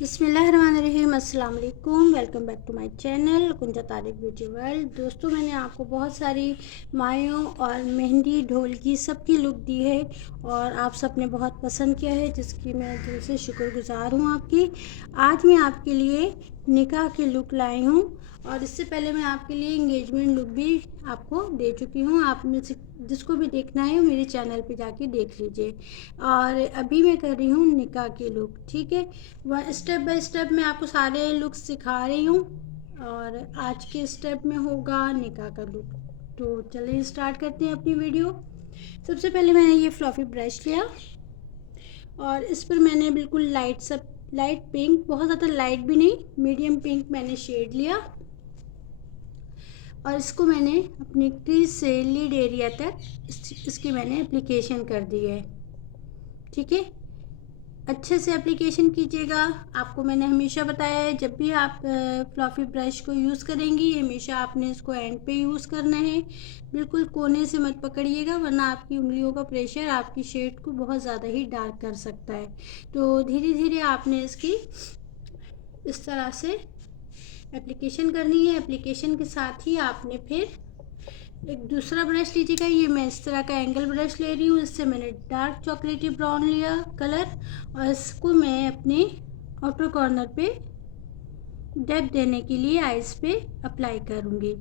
बिस्मिल्लाहिर्रहमानिर्रहीम, अस्सलाम वालेकुम। Welcome back to my channel Kunja Tariq beauty world. दोस्तों, मैंने आपको बहुत सारी मायों और मेहंदी ढोल की सबकी लुक दी है और आप सब ने बहुत पसंद किया है, जिसकी मैं दिल से शुक्रगुजार हूँ आपकी। आज मैं आपके लिए निकाह की लुक लाई हूँ और इससे पहले मैं आपके लिए इंगेजमेंट लुक भी आपको दे चुकी हूँ। आप में से जिसको भी देखना है मेरे चैनल पे जाके देख लीजिए। और अभी मैं कर रही हूँ निकाह की लुक। ठीक है, वह स्टेप बाय स्टेप मैं आपको सारे लुक सिखा रही हूँ और आज के स्टेप में होगा निकाह का लुक। तो चलिए स्टार्ट करते हैं अपनी वीडियो। सबसे पहले मैंने ये फ्लॉफी ब्रश लिया और इस पर मैंने बिल्कुल लाइट पिंक, बहुत ज़्यादा लाइट भी नहीं, मीडियम पिंक मैंने शेड लिया और इसको मैंने अपनी क्रीज से लीड एरिया तक इसकी मैंने एप्लीकेशन कर दी है। ठीक है, अच्छे से एप्लीकेशन कीजिएगा। आपको मैंने हमेशा बताया है, जब भी आप फ्लॉफी ब्रश को यूज़ करेंगी हमेशा आपने इसको एंड पे यूज़ करना है। बिल्कुल कोने से मत पकड़िएगा, वरना आपकी उंगलियों का प्रेशर आपकी शेड को बहुत ज़्यादा ही डार्क कर सकता है। तो धीरे धीरे आपने इसकी इस तरह से एप्लीकेशन करनी है। एप्लीकेशन के साथ ही आपने फिर एक दूसरा ब्रश लीजिएगा। ये मैं इस तरह का एंगल ब्रश ले रही हूँ, इससे मैंने डार्क चॉकलेटी ब्राउन लिया कलर और इसको मैं अपने आउटर कॉर्नर पे डेप्थ देने के लिए आइज पे अप्लाई करूँगी।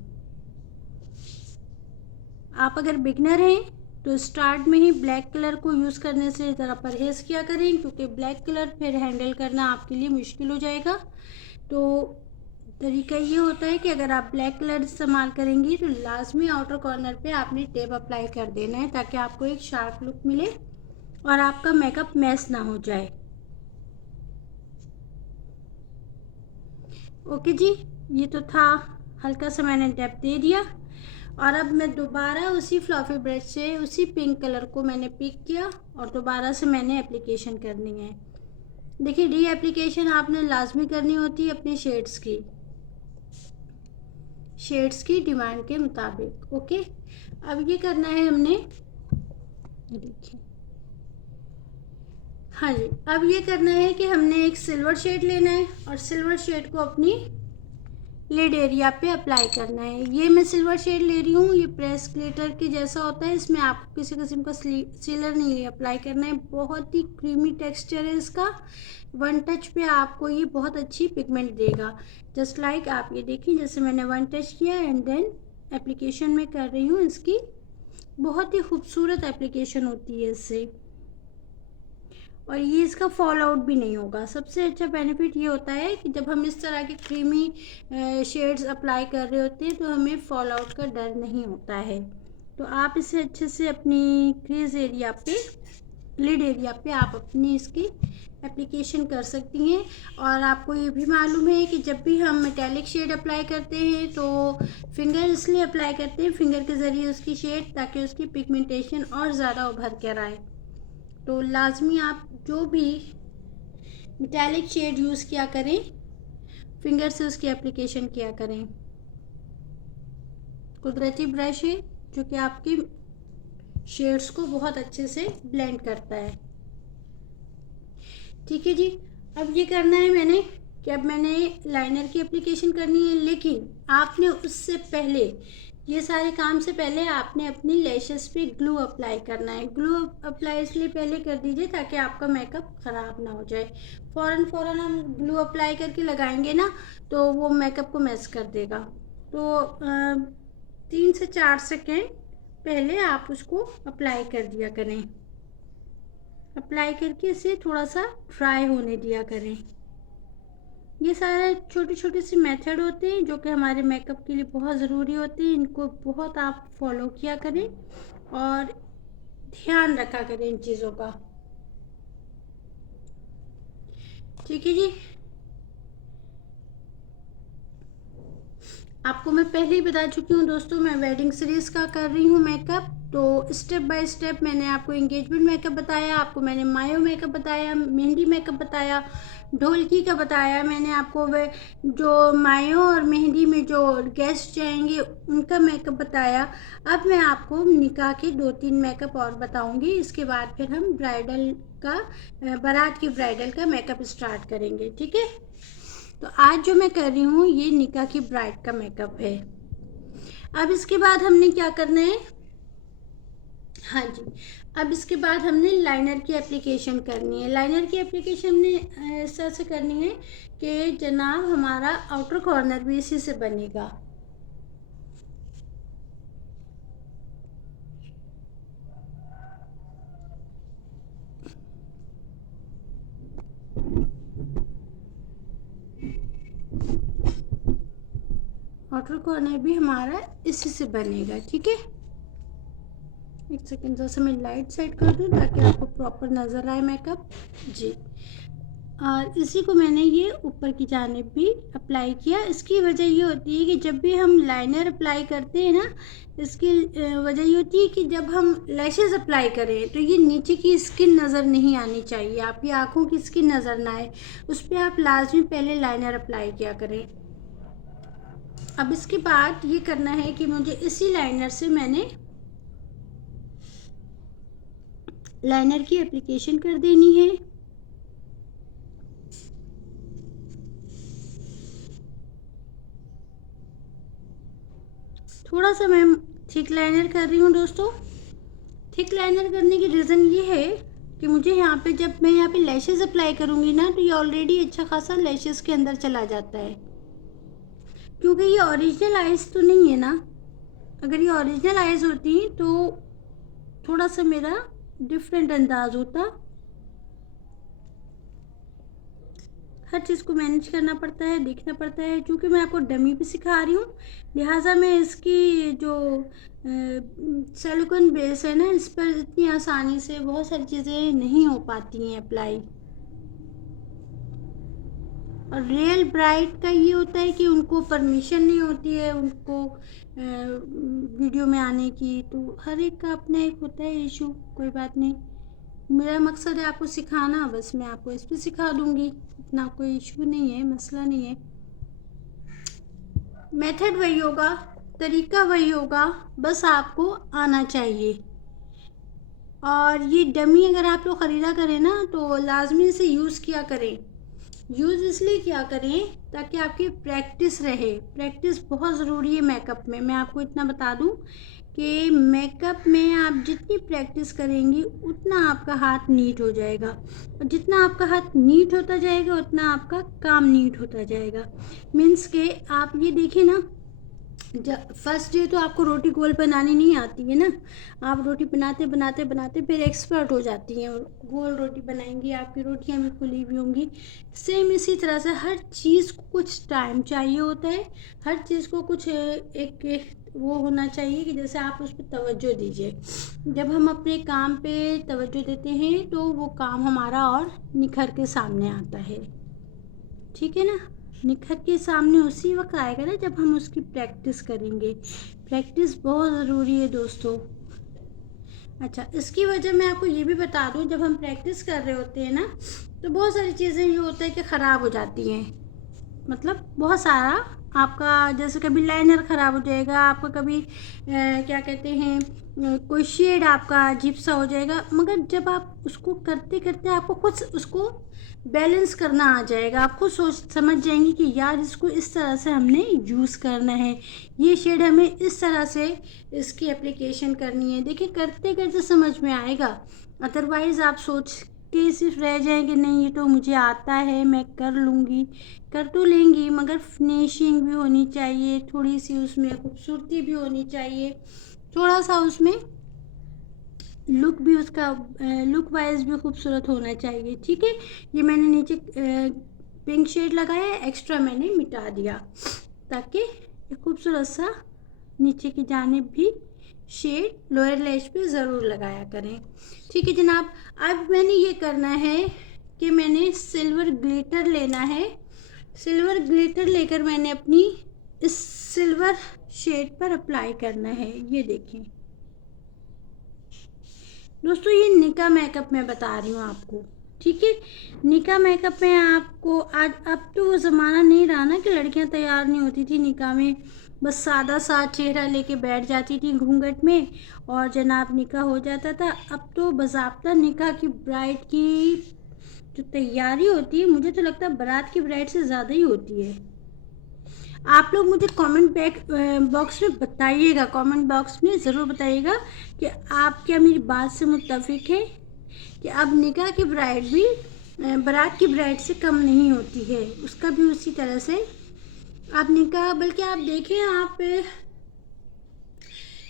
आप अगर बिगनर हैं तो स्टार्ट में ही ब्लैक कलर को यूज़ करने से ज़रा परहेज़ किया करें, क्योंकि ब्लैक कलर फिर हैंडल करना आपके लिए मुश्किल हो जाएगा। तो तरीका ये होता है कि अगर आप ब्लैक कलर इस्तेमाल करेंगी तो लाजमी आउटर कॉर्नर पे आपने टेप अप्लाई कर देना है, ताकि आपको एक शार्प लुक मिले और आपका मेकअप मैस ना हो जाए। ओके जी, ये तो था, हल्का सा मैंने टेप दे दिया और अब मैं दोबारा उसी फ्लॉफी ब्रश से उसी पिंक कलर को मैंने पिक किया और दोबारा से मैंने एप्लीकेशन करनी है। देखिए, री एप्लीकेशन आपने लाजमी करनी होती है अपने शेड्स की डिमांड के मुताबिक। ओके, अब ये करना है हमने, देखिए, हाँ जी, अब ये करना है कि हमने एक सिल्वर शेड लेना है और सिल्वर शेड को अपनी लिड एरिया पे अप्लाई करना है। ये मैं सिल्वर शेड ले रही हूँ, ये प्रेस ग्लिटर के जैसा होता है, इसमें आपको किसी किस्म का सीलर नहीं अप्लाई करना है। बहुत ही क्रीमी टेक्सचर है इसका, वन टच पे आपको ये बहुत अच्छी पिगमेंट देगा। जस्ट लाइक आप ये देखिए, जैसे मैंने वन टच किया एंड देन एप्लीकेशन में कर रही हूँ इसकी। बहुत ही खूबसूरत एप्लीकेशन होती है इससे और ये इसका फॉल आउट भी नहीं होगा। सबसे अच्छा बेनिफिट ये होता है कि जब हम इस तरह के क्रीमी शेड्स अप्लाई कर रहे होते हैं तो हमें फॉल आउट का डर नहीं होता है। तो आप इसे अच्छे से अपनी क्रीज एरिया पे, लिड एरिया पे आप अपनी इसकी एप्लीकेशन कर सकती हैं। और आपको ये भी मालूम है कि जब भी हम मेटेलिक शेड अप्लाई करते हैं तो फिंगर इसलिए अप्लाई करते हैं, फिंगर के ज़रिए उसकी शेड, ताकि उसकी पिगमेंटेशन और ज़्यादा उभर कर आए। तो लाजमी आप जो भी मेटालिक शेड यूज़ किया करें, फिंगर से उसकी एप्लीकेशन किया करें। कुदरती ब्रश है जो कि आपकी शेड्स को बहुत अच्छे से ब्लेंड करता है। ठीक है जी, अब ये करना है मैंने कि अब मैंने लाइनर की एप्लीकेशन करनी है, लेकिन आपने उससे पहले, ये सारे काम से पहले आपने अपनी लैशेस पे ग्लू अप्लाई करना है। ग्लू अप्लाई इसलिए पहले कर दीजिए ताकि आपका मेकअप ख़राब ना हो जाए। फ़ौरन हम ग्लू अप्लाई करके लगाएंगे ना तो वो मेकअप को मैस कर देगा। तो 3 से 4 सेकेंड पहले आप उसको अप्लाई कर दिया करें। अप्लाई करके इसे थोड़ा सा ड्राई होने दिया करें। ये सारे छोटे छोटे से मेथड होते हैं जो कि हमारे मेकअप के लिए बहुत ज़रूरी होते हैं। इनको बहुत आप फॉलो किया करें और ध्यान रखा करें इन चीज़ों का। ठीक है जी, आपको मैं पहले ही बता चुकी हूँ दोस्तों, मैं वेडिंग सीरीज़ का कर रही हूँ मेकअप। तो स्टेप बाय स्टेप मैंने आपको एंगेजमेंट मेकअप बताया, आपको मैंने मायो मेकअप बताया, मेहंदी मेकअप बताया, ढोलकी का बताया मैंने आपको, वे जो मायो और मेहंदी में जो गेस्ट जाएंगे उनका मेकअप बताया। अब मैं आपको निकाह के 2-3 मेकअप और बताऊंगी, इसके बाद फिर हम ब्राइडल का, बारात की ब्राइडल का मेकअप स्टार्ट करेंगे, ठीक है। तो आज जो मैं कर रही हूँ ये निकाह की ब्राइड का मेकअप है। अब इसके बाद हमने क्या करना है, हाँ जी, अब इसके बाद हमने लाइनर की एप्लीकेशन करनी है। लाइनर की एप्लीकेशन हमने ऐसा से करनी है कि जनाब हमारा आउटर कॉर्नर भी इसी से बनेगा। आउटर कॉर्नर भी हमारा इसी से बनेगा, ठीक है। एक सेकेंड, जैसे मैं लाइट सेट कर दूँ ताकि आपको प्रॉपर नज़र आए मेकअप जी। और इसी को मैंने ये ऊपर की जानिब भी अप्लाई किया। इसकी वजह ये होती है कि जब भी हम लाइनर अप्लाई करते हैं ना, इसकी वजह ये होती है कि जब हम लैशेस अप्लाई करें तो ये नीचे की स्किन नज़र नहीं आनी चाहिए, आपकी आँखों की स्किन नज़र ना आए, उस पर आप लाजमी पहले लाइनर अप्लाई किया करें। अब इसके बाद ये करना है कि मुझे इसी लाइनर से मैंने लाइनर की एप्लीकेशन कर देनी है। थोड़ा सा मैं थिक लाइनर कर रही हूँ दोस्तों। थिक लाइनर करने की रीज़न ये है कि मुझे यहाँ पे, जब मैं यहाँ पे लैशेस अप्लाई करूँगी ना, तो ये ऑलरेडी अच्छा खासा लैशेस के अंदर चला जाता है, क्योंकि ये ओरिजिनल आइज़ तो नहीं है ना। अगर ये ओरिजिनल आइज़ होती तो थोड़ा सा मेरा डिफरेंट अंदाज होता। हर चीज़ को मैनेज करना पड़ता है, देखना पड़ता है। क्योंकि मैं आपको डमी भी सिखा रही हूँ, लिहाजा मैं इसकी जो सिलिकॉन बेस है ना, इस पर इतनी आसानी से बहुत सारी चीज़ें नहीं हो पाती हैं अप्लाई। और रियल ब्राइड का ये होता है कि उनको परमिशन नहीं होती है उनको वीडियो में आने की, तो हर एक का अपना एक होता है इशू। कोई बात नहीं, मेरा मकसद है आपको सिखाना, बस मैं आपको इस पर सिखा दूँगी, इतना कोई इशू नहीं है, मसला नहीं है। मेथड वही होगा, तरीका वही होगा, बस आपको आना चाहिए। और ये डमी अगर आप लोग ख़रीदा करें ना, तो लाजमी से यूज़ किया करें। यूज़ इसलिए किया करें ताकि आपकी प्रैक्टिस रहे। प्रैक्टिस बहुत ज़रूरी है मेकअप में। मैं आपको इतना बता दूं कि मेकअप में आप जितनी प्रैक्टिस करेंगी उतना आपका हाथ नीट हो जाएगा, और जितना आपका हाथ नीट होता जाएगा उतना आपका काम नीट होता जाएगा। मीन्स के आप ये देखिए ना, फर्स्ट डे तो आपको रोटी गोल बनानी नहीं आती है ना, आप रोटी बनाते बनाते बनाते फिर एक्सपर्ट हो जाती हैं और गोल रोटी बनाएंगी, आपकी रोटियां भी खुली हुई होंगी। सेम इसी तरह से हर चीज़ को कुछ टाइम चाहिए होता है, हर चीज़ को कुछ एक वो होना चाहिए कि जैसे आप उस पर तवज्जो दीजिए। जब हम अपने काम पे तवज्जो देते हैं तो वो काम हमारा और निखर के सामने आता है, ठीक है ना। निखर के सामने उसी वक्त आएगा ना जब हम उसकी प्रैक्टिस करेंगे। प्रैक्टिस बहुत ज़रूरी है दोस्तों। अच्छा, इसकी वजह मैं आपको ये भी बता दूं, जब हम प्रैक्टिस कर रहे होते हैं ना, तो बहुत सारी चीज़ें ये होता है कि ख़राब हो जाती हैं। मतलब बहुत सारा आपका, जैसे कभी लाइनर ख़राब हो जाएगा आपका, कभी क्या कहते हैं, कोई शेड आपका अजीब सा हो जाएगा, मगर जब आप उसको करते करते आपको खुद उसको बैलेंस करना आ जाएगा। आप खुद सोच समझ जाएंगे कि यार इसको इस तरह से हमने यूज़ करना है, ये शेड हमें इस तरह से इसकी एप्लीकेशन करनी है। देखिए करते करते समझ में आएगा, अदरवाइज़ आप सोच के सिर्फ रह जाएं कि नहीं ये तो मुझे आता है, मैं कर लूँगी। कर तो लेंगी, मगर फिनिशिंग भी होनी चाहिए, थोड़ी सी उसमें खूबसूरती भी होनी चाहिए, थोड़ा सा उसमें लुक भी, उसका लुक वाइज भी खूबसूरत होना चाहिए, ठीक है। ये मैंने नीचे पिंक शेड लगाया, एक्स्ट्रा मैंने मिटा दिया ताकि खूबसूरत सा नीचे की जानिब भी शेड लोअर लैश पे ज़रूर लगाया करें, ठीक है जनाब। अब मैंने ये करना है कि मैंने सिल्वर ग्लिटर लेना है। सिल्वर ग्लिटर लेकर मैंने अपनी इस सिल्वर शेड पर अप्लाई करना है। ये देखें दोस्तों, ये निका मेकअप मैं बता रही हूँ आपको, ठीक है। निका मेकअप में आपको आज, अब तो वो ज़माना नहीं रहा ना कि लड़कियां तैयार नहीं होती थी निका में, बस सादा सा चेहरा लेके बैठ जाती थी घूंघट में और जनाब निका हो जाता था। अब तो बज़ाब्ता निका की ब्राइड की जो तैयारी होती है, मुझे तो लगता है बारात की ब्राइड से ज़्यादा ही होती है। आप लोग मुझे कमेंट बॉक्स में बताइएगा, कमेंट बॉक्स में ज़रूर बताइएगा कि आप क्या मेरी बात से मुत्तफिक हैं कि अब निकाह की ब्राइड भी बारात की ब्राइड से कम नहीं होती है, उसका भी उसी तरह से आप निकाह, बल्कि आप देखें आप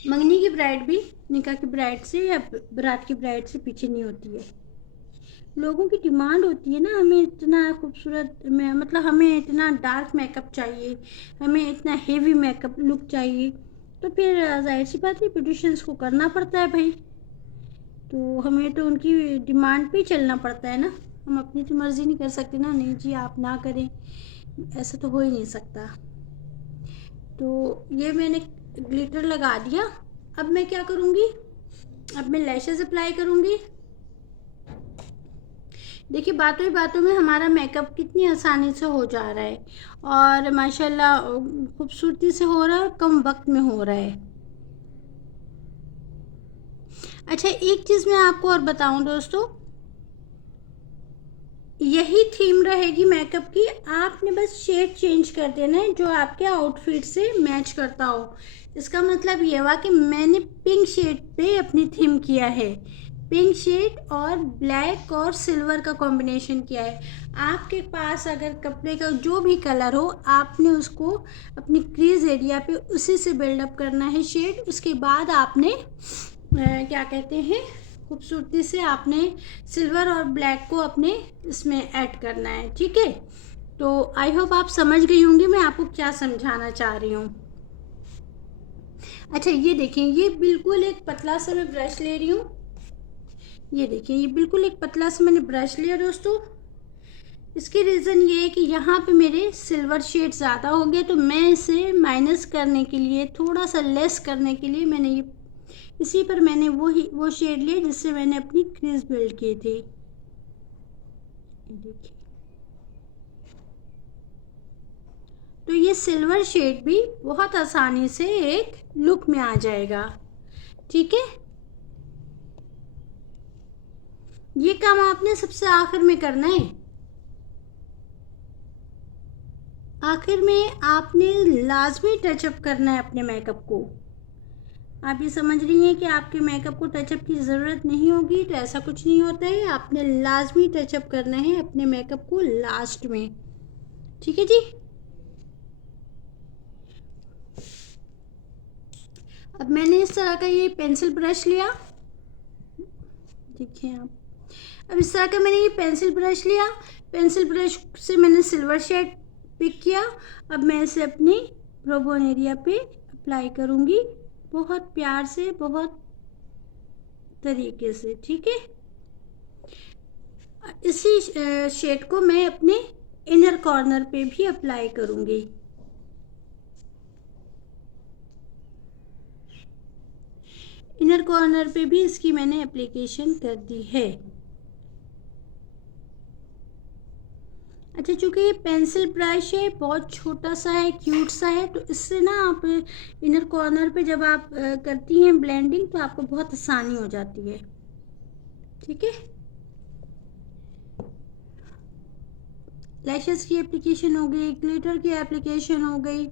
मंगनी की ब्राइड भी निकाह की ब्राइड से या बारात की ब्राइड से पीछे नहीं होती है। लोगों की डिमांड होती है ना, हमें इतना खूबसूरत में, मतलब हमें इतना डार्क मेकअप चाहिए, हमें इतना हेवी मेकअप लुक चाहिए, तो फिर जाहिर सी बात है ब्यूटिशियंस को करना पड़ता है भाई। तो हमें तो उनकी डिमांड पे ही चलना पड़ता है ना, हम अपनी तो मर्ज़ी नहीं कर सकते ना, नहीं जी आप ना करें, ऐसा तो हो ही नहीं सकता। तो ये मैंने ग्लिटर लगा दिया। अब मैं क्या करूँगी, अब मैं लैशेस अप्लाई करूँगी। देखिए बातों ही बातों में हमारा मेकअप कितनी आसानी से हो जा रहा है और माशाल्लाह खूबसूरती से हो रहा है और कम वक्त में हो रहा है। अच्छा, एक चीज़ मैं आपको और बताऊं दोस्तों, यही थीम रहेगी मेकअप की, आपने बस शेड चेंज कर देना है जो आपके आउटफिट से मैच करता हो। इसका मतलब ये हुआ कि मैंने पिंक शेड पे अपनी थीम किया है, पिंक शेड और ब्लैक और सिल्वर का कॉम्बिनेशन किया है। आपके पास अगर कपड़े का जो भी कलर हो, आपने उसको अपनी क्रीज एरिया पे उसी से बिल्डअप करना है शेड। उसके बाद आपने क्या कहते हैं, खूबसूरती से आपने सिल्वर और ब्लैक को अपने इसमें ऐड करना है, ठीक है। तो आई होप आप समझ गई होंगी मैं आपको क्या समझाना चाह रही हूँ। अच्छा ये देखें, ये बिल्कुल एक पतला सा मैं ब्रश ले रही हूँ। ये देखिए, ये बिल्कुल एक पतला सा मैंने ब्रश लिया दोस्तों। इसकी रीज़न ये है कि यहाँ पे मेरे सिल्वर शेड ज़्यादा हो गए, तो मैं इसे माइनस करने के लिए, थोड़ा सा लेस करने के लिए मैंने ये इसी पर मैंने वो शेड लिए जिससे मैंने अपनी क्रीज बिल्ड की थी। देखिए, तो ये सिल्वर शेड भी बहुत आसानी से एक लुक में आ जाएगा, ठीक है। ये काम आपने सबसे आखिर में करना है। आखिर में आपने लाजमी टचअप करना है अपने मेकअप को। आप ये समझ रही हैं कि आपके मेकअप को टचअप की ज़रूरत नहीं होगी, तो ऐसा कुछ नहीं होता है। आपने लाजमी टचअप करना है अपने मेकअप को लास्ट में, ठीक है जी। अब मैंने इस तरह का ये पेंसिल ब्रश लिया, देखिए आप, अब इस तरह का मैंने ये पेंसिल ब्रश लिया, पेंसिल ब्रश से मैंने सिल्वर शेड पिक किया। अब मैं इसे अपनी ब्रो बोन एरिया पे अप्लाई करूँगी, बहुत प्यार से, बहुत तरीके से, ठीक है। इसी शेड को मैं अपने इनर कॉर्नर पे भी अप्लाई करूँगी। इनर कॉर्नर पे भी इसकी मैंने एप्लीकेशन कर दी है। अच्छा, चूँकि ये पेंसिल ब्रश है, बहुत छोटा सा है, क्यूट सा है, तो इससे ना आप इनर कॉर्नर पे जब आप करती हैं ब्लेंडिंग, तो आपको बहुत आसानी हो जाती है, ठीक है। लैशेस की एप्लीकेशन हो गई, ग्लिटर की एप्लीकेशन हो गई,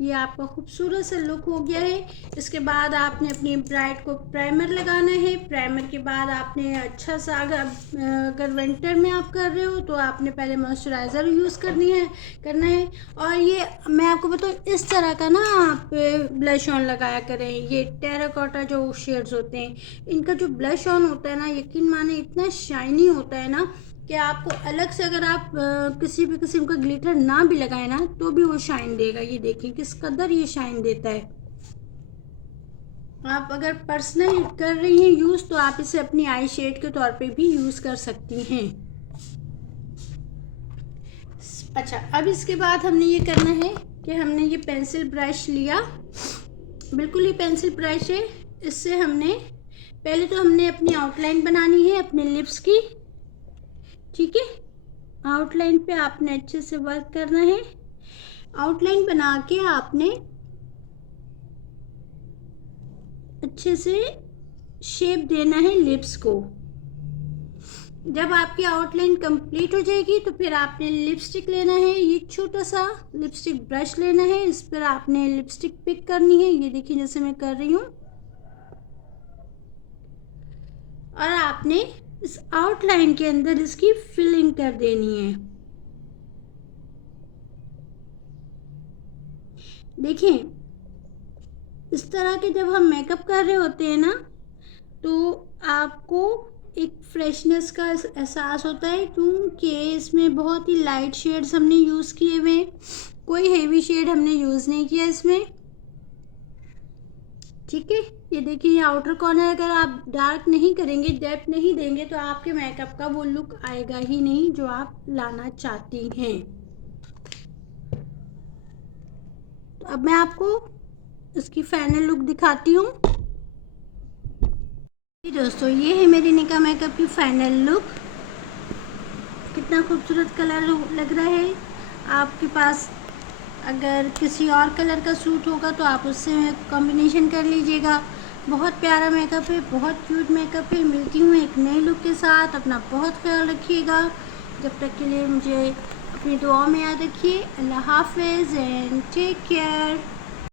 ये आपका खूबसूरत सा लुक हो गया है। इसके बाद आपने अपनी ब्राइड को प्राइमर लगाना है। प्राइमर के बाद आपने अच्छा सा, अगर विंटर में आप कर रहे हो तो आपने पहले मॉइस्चराइज़र यूज़ करना है। और ये मैं आपको बताऊँ, इस तरह का ना आप ब्लश ऑन लगाया करें। ये टेराकोटा जो शेड्स होते हैं, इनका जो ब्लश ऑन होता है ना, यकीन माने इतना शाइनी होता है ना कि आपको अलग से अगर आप किसी भी किस्म का ग्लिटर ना भी लगाए ना, तो भी वो शाइन देगा। ये देखिए किस कदर ये शाइन देता है। आप अगर पर्सनल कर रही हैं यूज़, तो आप इसे अपनी आई शेड के तौर पे भी यूज़ कर सकती हैं। अच्छा, अब इसके बाद हमने ये करना है कि हमने ये पेंसिल ब्रश लिया, बिल्कुल ही पेंसिल ब्रश है। इससे हमने पहले तो हमने अपनी आउटलाइन बनानी है अपने लिप्स की, ठीक है। आउटलाइन पे आपने अच्छे से वर्क करना है। आउटलाइन बना के आपने अच्छे से शेप देना है लिप्स को। जब आपकी आउटलाइन कंप्लीट हो जाएगी तो फिर आपने लिपस्टिक लेना है, ये छोटा सा लिपस्टिक ब्रश लेना है, इस पर आपने लिपस्टिक पिक करनी है, ये देखिए जैसे मैं कर रही हूँ। और आपने इस आउटलाइन के अंदर इसकी फिलिंग कर देनी है। देखिए इस तरह के जब हम मेकअप कर रहे होते हैं ना, तो आपको एक फ्रेशनेस का एहसास होता है, क्योंकि इसमें बहुत ही लाइट शेड्स हमने यूज़ किए हुए हैं, कोई हेवी शेड हमने यूज़ नहीं किया इसमें, ठीक है। ये देखिए ये आउटर कॉर्नर अगर आप डार्क नहीं करेंगे, डेप्थ नहीं देंगे, तो आपके मेकअप का वो लुक आएगा ही नहीं जो आप लाना चाहती हैं। तो अब मैं आपको इसकी फाइनल लुक दिखाती हूँ। दोस्तों ये है मेरी निका मेकअप की फाइनल लुक। कितना खूबसूरत कलर लग रहा है। आपके पास अगर किसी और कलर का सूट होगा तो आप उससे कॉम्बिनेशन कर लीजिएगा। बहुत प्यारा मेकअप है, बहुत क्यूट मेकअप है। मिलती हूँ एक नई लुक के साथ। अपना बहुत ख्याल रखिएगा। जब तक के लिए मुझे अपनी दुआ में याद रखिए। अल्लाह हाफिज़ एंड टेक केयर।